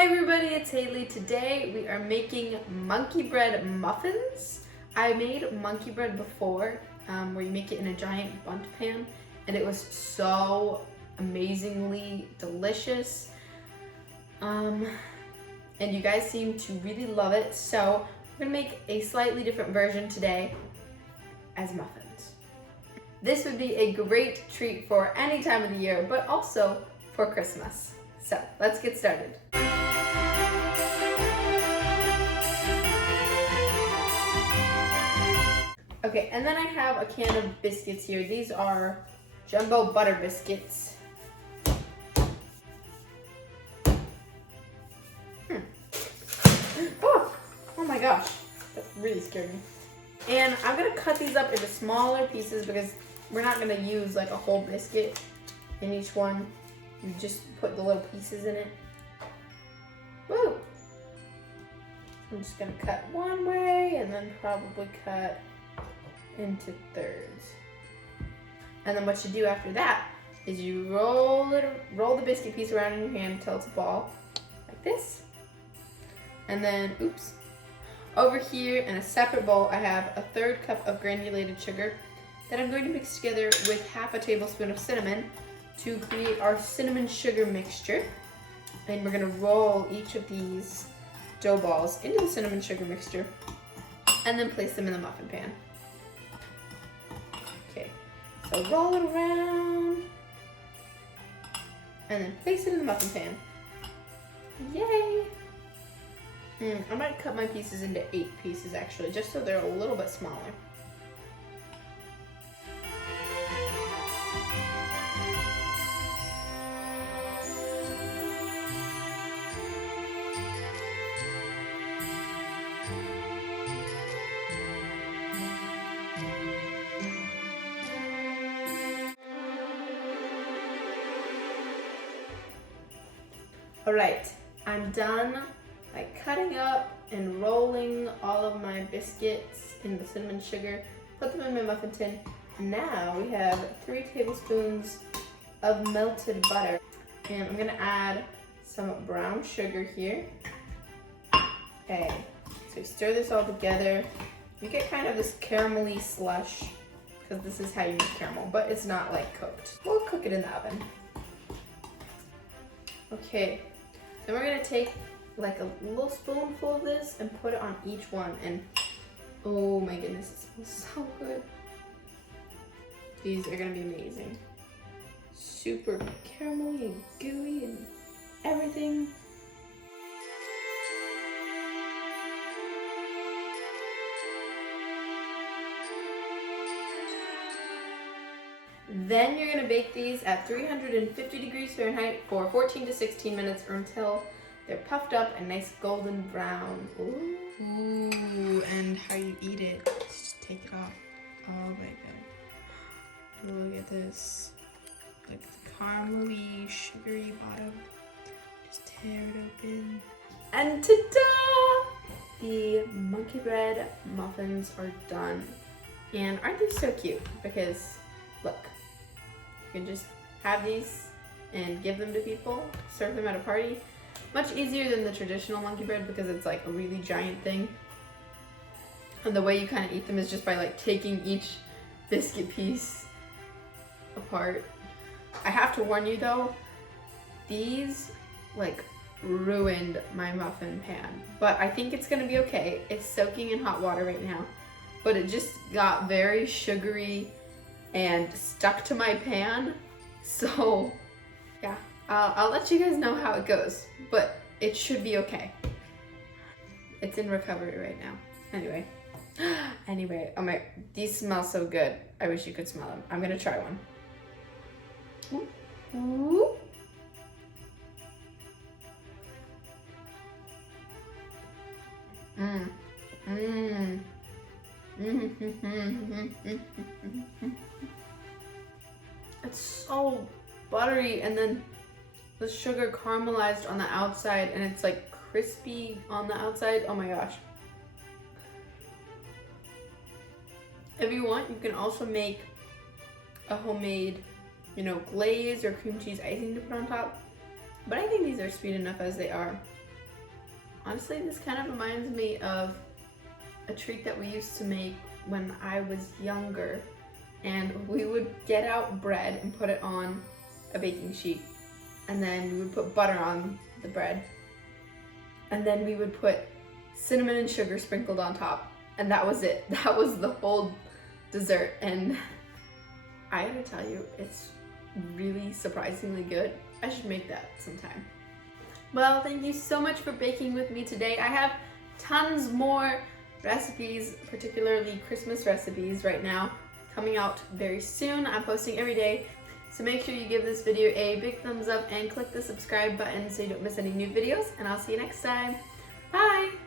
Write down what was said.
Hi everybody, it's Hailey. Today we are making monkey bread muffins. I made monkey bread before, where you make it in a giant bundt pan, and it was so amazingly delicious. And you guys seem to really love it, so we're gonna make a slightly different version today as muffins. This would be a great treat for any time of the year, but also for Christmas. So let's get started. Okay, and then I have a can of biscuits here. These are jumbo butter biscuits. Oh my gosh, that really scared me. And I'm gonna cut these up into smaller pieces because we're not gonna use like a whole biscuit in each one. You just put the little pieces in it. Woo! I'm just gonna cut one way and then probably cut into thirds. And then what you do after that is you roll the biscuit piece around in your hand until it's a ball, like this. And then, oops, over here in a separate bowl, I have a 1/3 cup of granulated sugar that I'm going to mix together with 1/2 tablespoon of cinnamon to create our cinnamon sugar mixture. And we're gonna roll each of these dough balls into the cinnamon sugar mixture and then place them in the muffin pan. Okay, so roll it around and then place it in the muffin pan. Yay! I might cut my pieces into 8 pieces actually, just so they're a little bit smaller. All right, I'm done cutting up and rolling all of my biscuits in the cinnamon sugar, put them in my muffin tin, and now we have 3 tablespoons of melted butter. And I'm gonna add some brown sugar here. Okay, so you stir this all together. You get kind of this caramelly slush, because this is how you make caramel, but it's not like cooked. We'll cook it in the oven. Okay, then we're gonna take like a little spoonful of this and put it on each one, and oh my goodness, it smells so good. These are gonna be amazing. Super caramelly and gooey and everything. Then you're gonna bake these at 350 degrees Fahrenheit for 14 to 16 minutes or until they're puffed up and nice golden brown. Ooh. Ooh, and how you eat it, just take it off. Oh my god. Look at this. Like the caramely, sugary bottom. Just tear it open. And ta-da! The monkey bread muffins are done. And aren't they so cute? Because look, you can just have these and give them to people, serve them at a party. Much easier than the traditional monkey bread because it's like a really giant thing. And the way you kind of eat them is just by like taking each biscuit piece apart. I have to warn you though, these like ruined my muffin pan, but I think it's gonna be okay. It's soaking in hot water right now, but it just got very sugary and stuck to my pan. So yeah, I'll let you guys know how it goes, but it should be okay. It's in recovery right now. Anyway, oh my, these smell so good. I wish you could smell them. I'm gonna try one. Ooh. It's so buttery, and then the sugar caramelized on the outside, and it's like crispy on the outside. Oh my gosh. If you want, you can also make a homemade, glaze or cream cheese icing to put on top. But I think these are sweet enough as they are. Honestly, this kind of reminds me of a treat that we used to make when I was younger, and we would get out bread and put it on a baking sheet, and then we would put butter on the bread, and then we would put cinnamon and sugar sprinkled on top, and that was it. That was the whole dessert, and I gotta tell you, it's really surprisingly good. I should make that sometime. Well, thank you so much for baking with me today. I have tons more recipes, particularly Christmas recipes right now, coming out very soon. I'm posting every day, so make sure you give this video a big thumbs up and click the subscribe button so you don't miss any new videos, and I'll see you next time. Bye!